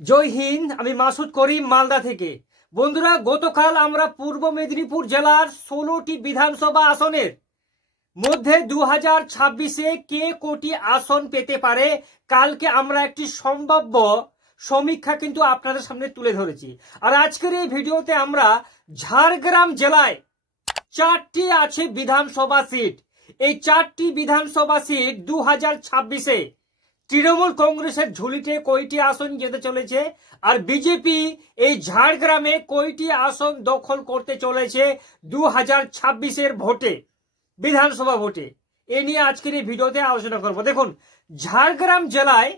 জয় হিন্দ। আমি মাসুদ করিম মালদা থেকে। বন্ধুরা, গতকাল আমরা পূর্ব মেদিনীপুর জেলার 16টি বিধানসভা আসনের মধ্যে 2026-এ কে কোটি আসন পেতে পারে কালকে আমরা একটি সম্ভাব্য সমীক্ষা কিন্তু আপনাদের সামনে তুলে ধরেছি। আর আজকের এই ভিডিওতে আমরা ঝাড়গ্রাম জেলায় 4টি আছে বিধানসভা সিট। এই 4টি বিধানসভা সিট 2026-এ তৃণমূল কংগ্রেসের ঝুলিতে কয়টি আসন যেতে চলেছে, আর বিজেপি এই ঝাড়গ্রামে কয়টি আসন দখল করতে চলেছে 2026-এর ভোটে, বিধানসভা ভোটে, এ নিয়ে আজকের এই ভিডিওতে আলোচনা করব। দেখুন, ঝাড়গ্রাম জেলায়,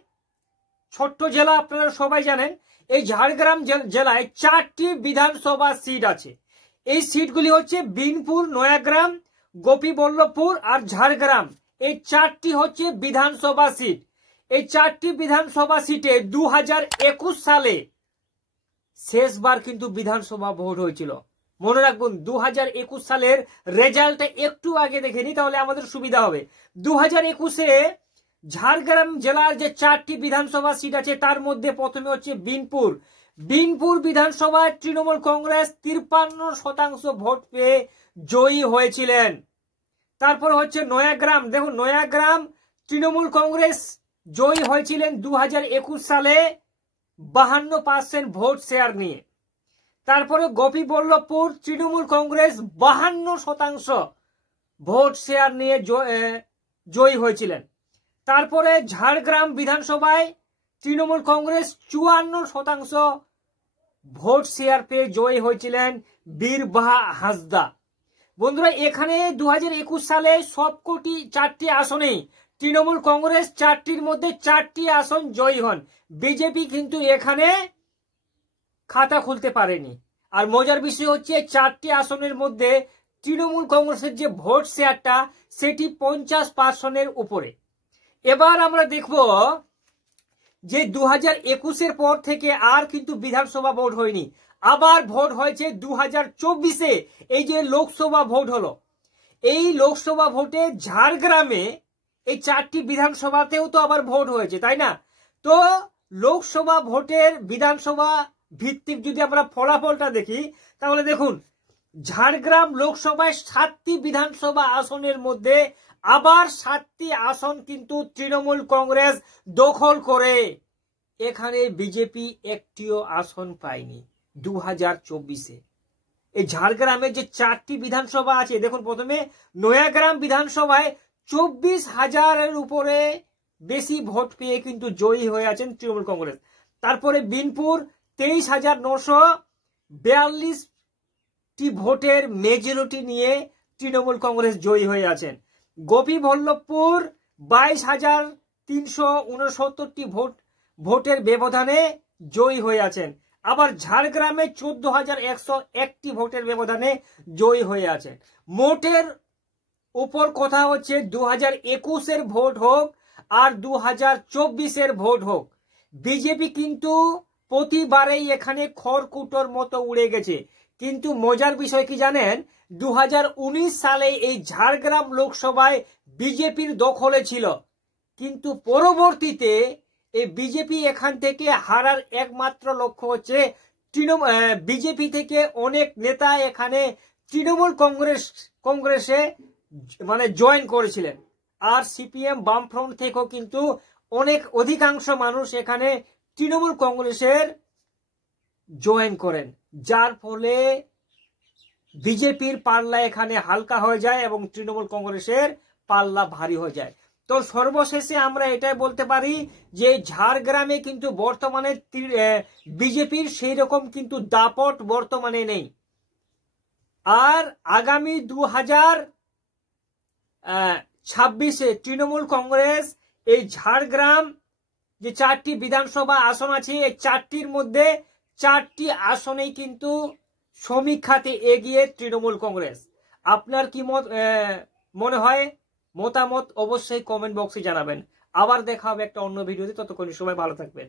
ছোট্ট জেলা আপনারা সবাই জানেন, এই ঝাড়গ্রাম জেলায় 4টি বিধানসভা সিট আছে। এই সিটগুলি হচ্ছে বিনপুর, নয়াগ্রাম, গোপীবল্লভপুর আর ঝাড়গ্রাম। এই 4টি হচ্ছে বিধানসভা সিট। এই 4টি বিধানসভা সিটে 2021 সালে শেষবার কিন্তু বিধানসভা ভোট হয়েছিল। মনে রাখবেন, 2021 সালের রেজাল্টটা একটু আগে দেখে নি, তাহলে আমাদের সুবিধা হবে। 2021-এ ঝাড়গ্রাম জেলার যে 4টি বিধানসভা সিট আছে তার মধ্যে প্রথমে হচ্ছে বিনপুর। বিনপুর বিধানসভায় তৃণমূল কংগ্রেস 53% ভোট পেয়ে জয়ী হয়েছিলেন। তারপর হচ্ছে নয়াগ্রাম। দেখুন, নয়াগ্রাম তৃণমূল কংগ্রেস জয়ী হয়েছিলেন 2021 সালে 52% ভোট শেয়ার নিয়ে। তারপরে গোপীবল্লভপুর তৃণমূল কংগ্রেস 52% ভোট শেয়ার নিয়ে জয়ী হয়েছিলেন। তারপরে ঝাড়গ্রাম বিধানসভায় তৃণমূল কংগ্রেস 54% ভোট শেয়ার পেয়ে জয়ী হয়েছিলেন বীরবাহা হাঁসদা। বন্ধুরা, এখানে 2021 সালে সবকটি 4টি আসনেই তৃণমূল কংগ্রেস 4টির মধ্যে 4টি আসন জয়ী হন। বিজেপি কিন্তু এখানে খাতা খুলতে পারেনি। আর মজার বিষয় হচ্ছে, 4টি আসনের মধ্যে তৃণমূল কংগ্রেসের যে ভোট শেয়ারটা সেটি 50%-এর উপরে। এবার আমরা দেখব যে 2021-এর পর থেকে আর কিন্তু বিধানসভা ভোট হয়নি, আবার ভোট হয়েছে 2024-এ। এই যে লোকসভা ভোট হলো, এই লোকসভা ভোটে ঝাড়গ্রামে এই 4টি বিধানসভাতেও তো আবার ভোট হয়েছে, তাই না? তো লোকসভা ভোটের বিধানসভা ভিত্তিক যদি আমরা ফলাফলটা দেখি, তাহলে দেখুন, ঝাড়গ্রাম লোকসভায় 7টি বিধানসভা আসনের মধ্যে আবার 7টি আসন কিন্তু তৃণমূল কংগ্রেস দখল করে। এখানে বিজেপি একটিও আসন পায়নি 2024-এ। এই ঝাড়গ্রামে যে 4টি বিধানসভা আছে, দেখুন, প্রথমে নয়াগ্রাম বিধানসভায় 24,000-এর উপরে বেশি ভোট পেয়ে কিন্তু জয়ী হয়ে আছেন তৃণমূল কংগ্রেস। তারপরে বিনপুর 23,942টি ভোটের মেজরিটি নিয়ে তৃণমূল কংগ্রেস জয়ী হয়ে আছেন। গোপীবল্লভপুর 22,369টি ভোটের ব্যবধানে জয়ী হয়ে আছেন। আবার ঝাড়গ্রামে 14,101টি ভোটের ব্যবধানে জয়ী হয়ে আছেন। মোটের উপর কথা হচ্ছে, 2021-এর ভোট হোক আর 2024-এর ভোট হোক, বিজেপি কিন্তু প্রতিবারেই এখানে খড়কুটোর মতো উড়ে গেছে। কিন্তু মজার বিষয় কি জানেন, 2019 সালে এই ঝাড়গ্রাম লোকসভায় বিজেপির দখলে ছিল, কিন্তু পরবর্তীতে এই বিজেপি এখান থেকে হারার একমাত্র লক্ষ্য হচ্ছে বিজেপি থেকে অনেক নেতা এখানে তৃণমূল কংগ্রেসে মানে জয়েন করেছিলেন। আর সিপিএম বামফ্রন্ট থেকেও কিন্তু অধিকাংশ মানুষ এখানে তৃণমূল কংগ্রেসের জয়েন করেন, যার ফলে বিজেপির পাল্লা এখানে হালকা হয়ে যায় এবং তৃণমূল কংগ্রেসের পাল্লা ভারী হয়ে যায়। তো সর্বশেষে আমরা এটাই বলতে পারি যে ঝাড়গ্রামে কিন্তু বর্তমানে বিজেপির সেই রকম কিন্তু দাপট বর্তমানে নেই। আর আগামী 2026-এ তৃণমূল কংগ্রেস এই ঝাড়গ্রাম যে 4টি বিধানসভা আসন আছে, এই 4টির মধ্যে 4টি আসনেই কিন্তু সমীক্ষাতে এগিয়ে তৃণমূল কংগ্রেস। আপনার কি মনে হয়? মতামত অবশ্যই কমেন্ট বক্সে জানাবেন। আবার দেখা হবে একটা অন্য ভিডিওতে। ততক্ষণ সবাই ভালো থাকবেন।